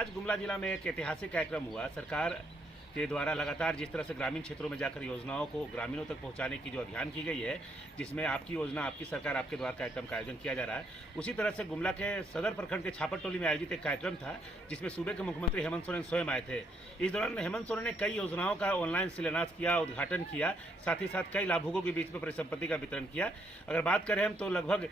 आज गुमला जिला में एक ऐतिहासिक कार्यक्रम हुआ। सरकार के द्वारा लगातार जिस तरह से ग्रामीण क्षेत्रों में जाकर योजनाओं को ग्रामीणों तक पहुंचाने की जो अभियान की गई है, जिसमें आपकी योजना आपकी सरकार आपके द्वार कार्यक्रम का आयोजन किया जा रहा है, उसी तरह से गुमला के सदर प्रखंड के छापरटोली में आयोजित एक कार्यक्रम था जिसमें सूबे के मुख्यमंत्री हेमंत सोरेन स्वयं आए थे। इस दौरान हेमंत सोरेन ने कई योजनाओं का ऑनलाइन शिलान्यास किया, उद्घाटन किया, साथ ही साथ कई लाभुकों के बीच में परिसंपत्ति का वितरण किया। अगर बात करें हम तो लगभग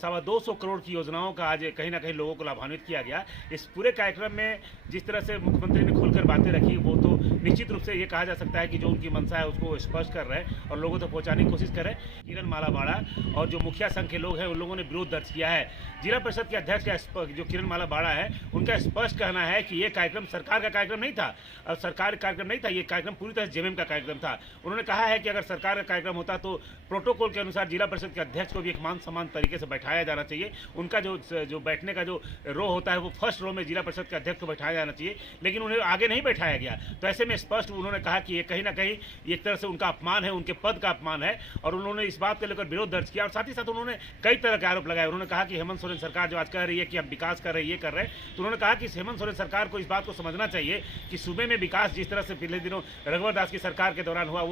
225 करोड़ की योजनाओं का आज कहीं ना कहीं लोगों को लाभान्वित किया गया। इस पूरे कार्यक्रम में जिस तरह से मुख्यमंत्री ने खुलकर बातें रखी, वो तो निश्चित रूप से ये कहा जा सकता है कि जो उनकी मंशा है उसको स्पष्ट कर रहे हैं और लोगों तक पहुंचाने की कोशिश कर रहे हैं। किरण माला बाड़ा और जो मुखिया संघ के लोग हैं उन लोगों ने विरोध दर्ज किया है। जिला परिषद के अध्यक्ष जो किरण माला बाड़ा है, उनका स्पष्ट कहना है कि ये कार्यक्रम सरकार का कार्यक्रम नहीं था और सरकार का कार्यक्रम नहीं था, ये कार्यक्रम पूरी तरह से जेएमएम का कार्यक्रम था। उन्होंने कहा है कि अगर सरकार का कार्यक्रम होता तो प्रोटोकॉल के अनुसार जिला परिषद के अध्यक्ष को भी एक मान सम्मान तरीके से बैठाया जाना चाहिए। उनका जो बैठने का जो रो होता है वो फर्स्ट रो में जिला परिषद के अध्यक्ष को बैठाया जाना चाहिए, लेकिन उन्हें आगे नहीं बैठाया गया। तो ऐसे में स्पष्ट उन्होंने कहा कि ये कहीं ना कहीं एक तरह से उनका अपमान है, उनके पद का अपमान है और उन्होंने इस बात को लेकर विरोध दर्ज किया। और साथ ही साथ उन्होंने कई तरह के आरोप लगाए। उन्होंने कहा कि हेमंत सोरेन सरकार जो आज कह रही है कि हम विकास कर रहे हैं, ये कर रहे हैं, तो उन्होंने कहा कि हेमंत सोरेन सरकार को इस बात को समझना चाहिए कि सूबे में विकास जिस तरह से पिछले दिनों रघुवर दास की सरकार के दौरान हुआ,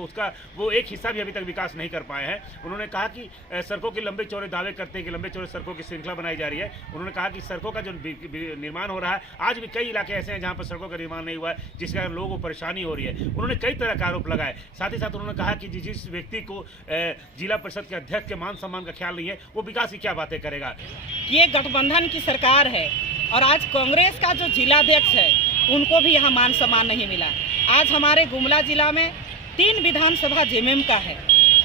वो एक हिस्सा भी अभी तक विकास नहीं कर पाए हैं। उन्होंने कहा कि सड़कों के लंबे चौड़े दावे करते हैं कि लंबे चौड़े सड़कों की श्रृंखला बनाई जा रही है। उन्होंने कहा कि सड़कों का जो निर्माण हो रहा है, आज भी कई इलाके ऐसे हैं जहां पर सड़कों का निर्माण नहीं हुआ है, जिसके कारण लोगों को परेशानी हो रही है। उन्होंने कई तरह का आरोप लगाए। साथ ही साथ उन्होंने कहा कि जिस व्यक्ति को जिला परिषद के अध्यक्ष के मान सम्मान का ख्याल नहीं है, वो विकास की क्या बातें करेगा। ये गठबंधन की सरकार है और आज कांग्रेस का जो जिलाध्यक्ष है उनको भी यहाँ मान सम्मान नहीं मिला। आज हमारे गुमला जिला में 3 विधानसभा जेएमएम का है,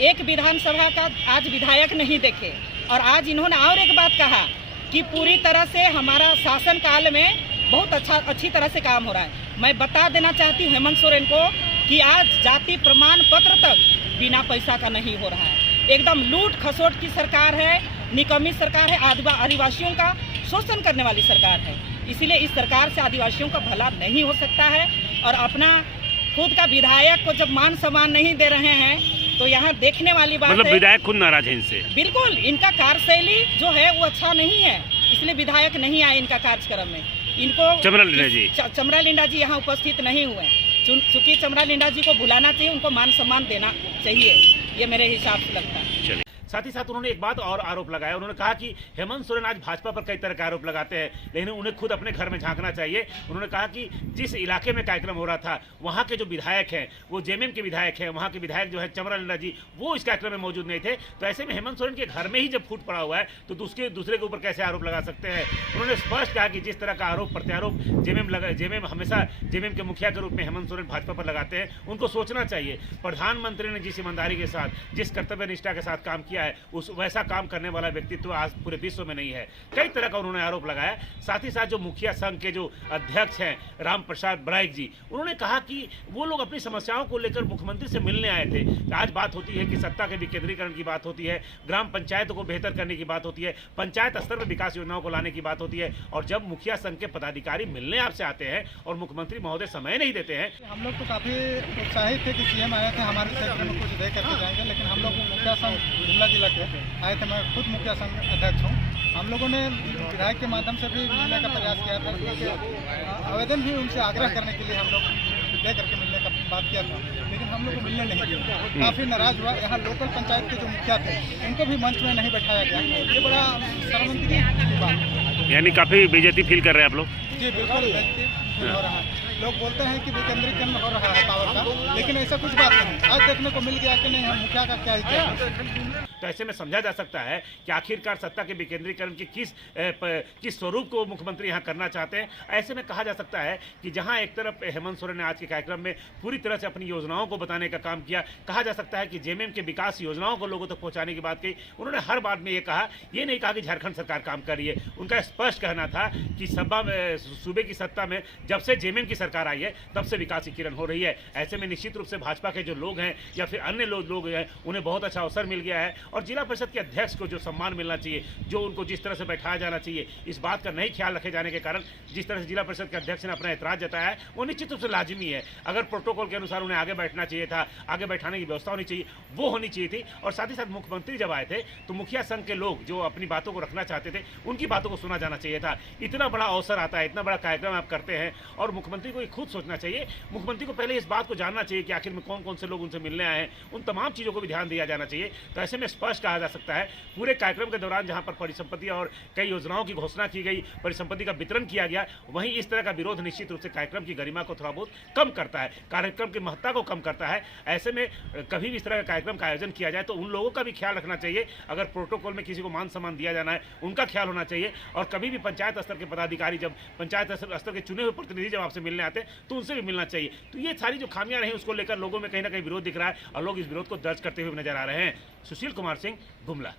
एक विधानसभा का आज विधायक नहीं देखे। और आज इन्होंने और एक बात कहा कि पूरी तरह से हमारा शासन काल में बहुत अच्छी तरह से काम हो रहा है। मैं बता देना चाहती हूँ हेमंत सोरेन को कि आज जाति प्रमाण पत्र तक बिना पैसा का नहीं हो रहा है। एकदम लूट खसोट की सरकार है, निकम्मी सरकार है, आदिवासियों का शोषण करने वाली सरकार है। इसीलिए इस सरकार से आदिवासियों का भला नहीं हो सकता है। और अपना खुद का विधायक को जब मान सम्मान नहीं दे रहे हैं तो यहाँ देखने वाली बात मतलब है, विधायक खुद नाराज है इनसे। बिल्कुल, इनका कार्यशैली जो है वो अच्छा नहीं है, इसलिए विधायक नहीं आए इनका कार्यक्रम में। इनको चमरा लिंडा जी यहाँ उपस्थित नहीं हुए। चूंकि चमरा लिंडा जी को बुलाना चाहिए, उनको मान सम्मान देना चाहिए, ये मेरे हिसाब से लगता है। साथ ही साथ उन्होंने एक बात और आरोप लगाया। उन्होंने कहा कि हेमंत सोरेन आज भाजपा पर कई तरह के आरोप लगाते हैं, लेकिन उन्हें खुद अपने घर में झांकना चाहिए। उन्होंने कहा कि जिस इलाके में कार्यक्रम हो रहा था वहाँ के जो विधायक हैं वो जेएमएम के विधायक हैं, वहाँ के विधायक जो है चमरा लिंडा जी, वो इस कार्यक्रम में मौजूद नहीं थे। तो ऐसे में हेमंत सोरेन के घर में ही जब फूट पड़ा हुआ है तो दूसरे के ऊपर कैसे आरोप लगा सकते हैं। उन्होंने स्पष्ट कहा कि जिस तरह का आरोप प्रत्यारोप जेएमएम हमेशा जेएमएम के मुखिया के रूप में हेमंत सोरेन भाजपा पर लगाते हैं, उनको सोचना चाहिए। प्रधानमंत्री ने जिस ईमानदारी के साथ, जिस कर्तव्य निष्ठा के साथ काम किया है, उस वैसा काम करने वाला व्यक्तित्व आज पूरे विश्व में नहीं है। कई तरह का उन्होंने आरोप लगाया। साथ ही साथ जो मुखिया संघ के जो अध्यक्ष हैं राम प्रसाद बराइक जी, उन्होंने कहा कि वो लोग अपनी समस्याओं को लेकर मुख्यमंत्री से मिलने आए थे। आज बात होती है कि सत्ता के विकेंद्रीकरण की बात होती है, ग्राम पंचायतों को बेहतर करने की बात होती है, पंचायत स्तर पर विकास योजनाओं को लाने की बात होती है। और जब मुखिया संघ के पदाधिकारी मिलने आपसे आते हैं और मुख्यमंत्री महोदय समय नहीं देते हैं। हम लोग तो काफ़ी उत्साहित थे कि सीएम आए थे, हमारे क्षेत्र में कुछ दे करके जाएंगे, लेकिन हम लोग मुखिया संघ गुमला जिला के आए थे। मैं खुद मुखिया संघ अध्यक्ष हूँ। हम लोगों ने विधायक के माध्यम से भी मिलने का प्रयास किया था, आवेदन भी उनसे आग्रह करने के लिए हम लोग ले करके मिलने का बात किया था, लेकिन हम लोग को मिलने नहीं दिया। काफ़ी नाराज हुआ। यहाँ लोकल पंचायत के जो मुखिया थे उनको भी मंच में नहीं बैठाया गया। ये बड़ा शर्मिंदगी की बात है। यानी काफ़ी बेइज्जती फील कर रहे हैं आप लोग। जी बिल्कुल बेइज्जती हो रहा है। लोग बोलते हैं कि विकेंद्रीकरण हो रहा है पावर का, लेकिन ऐसा कुछ बात नहीं। आज देखने को मिल गया कि नहीं, हम मुखिया का क्या ही कहना। तो ऐसे में समझा जा सकता है कि आखिरकार सत्ता के विकेंद्रीकरण की किस स्वरूप को मुख्यमंत्री यहाँ करना चाहते हैं। ऐसे में कहा जा सकता है कि जहाँ एक तरफ हेमंत सोरेन ने आज के कार्यक्रम में पूरी तरह से अपनी योजनाओं को बताने का काम किया, कहा जा सकता है कि जेएमएम के विकास योजनाओं को लोगों तक पहुँचाने की बात कही। उन्होंने हर बात में ये कहा, ये नहीं कहा कि झारखंड सरकार काम कर रही है। उनका स्पष्ट कहना था कि सूबे की सत्ता में जब से जेएमएम की सरकार आई है तब से विकास की किरण हो रही है। ऐसे में निश्चित रूप से भाजपा के जो लोग हैं या फिर अन्य लोग हैं, उन्हें बहुत अच्छा अवसर मिल गया है और जिला परिषद के अध्यक्ष को जो सम्मान मिलना चाहिए, जो उनको जिस तरह से बैठाया जाना चाहिए, इस बात का नहीं ख्याल रखे जाने के कारण जिस तरह से जिला परिषद के अध्यक्ष ने अपना ऐतराज जताया है वो निश्चित रूप से लाजिमी है। अगर प्रोटोकॉल के अनुसार उन्हें आगे बैठना चाहिए था, आगे बैठाने की व्यवस्था होनी चाहिए, वो होनी चाहिए थी। और साथ ही साथ मुख्यमंत्री जब आए थे तो मुखिया संघ के लोग जो अपनी बातों को रखना चाहते थे उनकी बातों को सुना जाना चाहिए था। इतना बड़ा अवसर आता है, इतना बड़ा कार्यक्रम आप करते हैं और मुख्यमंत्री को खुद सोचना चाहिए। मुख्यमंत्री को पहले इस बात को जानना चाहिए कि आखिर में कौन कौन से लोग उनसे मिलने आए हैं, उन तमाम चीज़ों को भी ध्यान दिया जाना चाहिए। तो ऐसे में स्पष्ट कहा जा सकता है पूरे कार्यक्रम के दौरान जहां पर परिसंपत्ति और कई योजनाओं की घोषणा की गई, परिसंपत्ति का वितरण किया गया, वहीं इस तरह का विरोध निश्चित रूप से कार्यक्रम की गरिमा को थोड़ा बहुत कम करता है, कार्यक्रम की महत्ता को कम करता है। ऐसे में कभी भी इस तरह का कार्यक्रम का आयोजन किया जाए तो उन लोगों का भी ख्याल रखना चाहिए। अगर प्रोटोकॉल में किसी को मान सम्मान दिया जाना है उनका ख्याल होना चाहिए। और कभी भी पंचायत स्तर के पदाधिकारी जब पंचायत स्तर के चुने हुए प्रतिनिधि जब आपसे मिलने आते हैं तो उनसे भी मिलना चाहिए। तो ये सारी जो खामियां रही उसको लेकर लोगों में कहीं ना कहीं विरोध दिख रहा है और लोग इस विरोध को दर्ज करते हुए नजर आ रहे हैं। सुशील कुमार सिंह, गुमला।